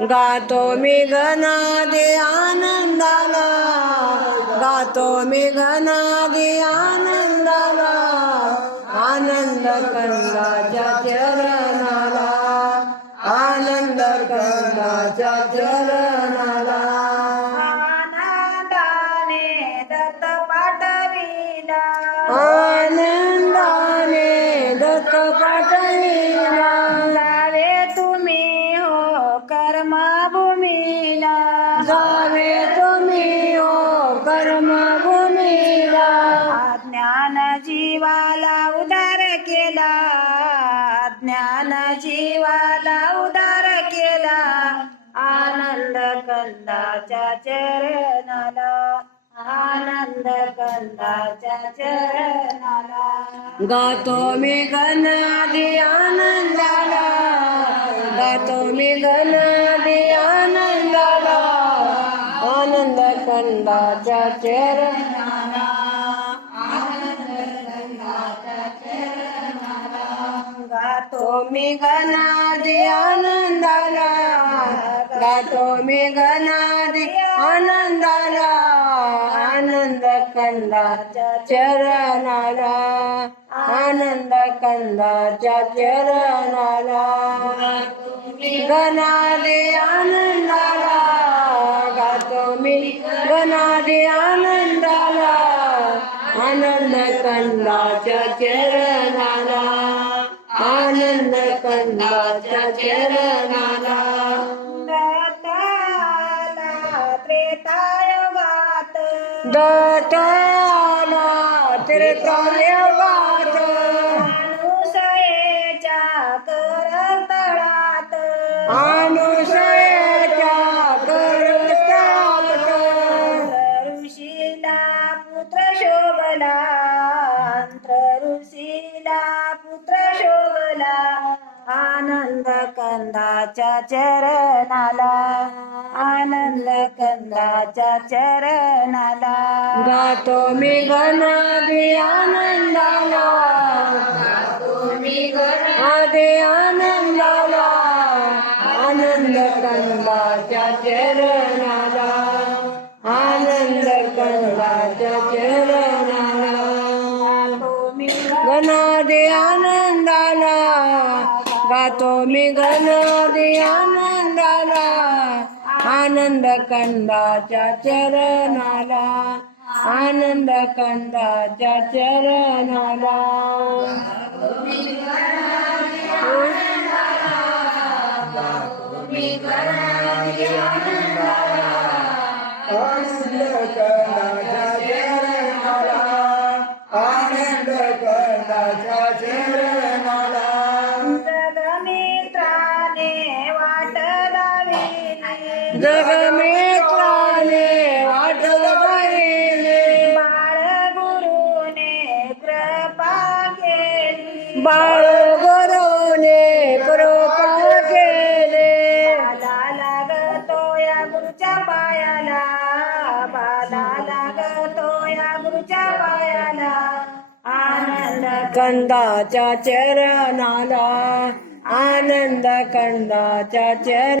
गातो मी घनादे आनंदाला गातो मी घनादे आनंदाला आनंद कंदाच्या चरणाला आनंद कंदाच्या चरणाला. कर्मभूमीला ज्ञान जीवाला उदार केला. ज्ञान जीवाला उदार केला. आनंद कंदाच्या चरणाला. आनंद कंदाच्या चरणाला. गातो मी गणादी आनंदाला. गातो मी गणादी आनंद कंदाच्या चरणाला. गातो मी गणादी आनंदाला. गातो मी गणादी आनंदाला. आनंद कंदाच्या चरणाला. आनंद कंदाच्या चरणाला. गणादी आनंदाला. कंदाच्या चरणाला आनंद कंदाच्या चरणाला. दत्ताला त्रेतायुगात दटाला त्रिकालवात अनुसयेच्या करतळात. अनुसयाच्या कंदाच्या चरणाला आनंद कंदाच्या चरणाला. गातो मी गणादी आनंदाला. आदे आनंदाला आनंद कंदाच्या चरणाला. आनंद कंदाच्या चरणाला. गणादे आनंदाला. गातो मी गणादे आनंदाला आनंद कंदाच्या चरणाला आनंद कंदाच्या चरणाला. जगमित्राने कृपा केली. बाळ गरवणे कृपा केले. बाला लागतो या गुरुच्या पायाला. बाला लागतो या गुरुच्या पायाला. आनंद कंदाच्या चरणाला. आनंद कंदाच्या चर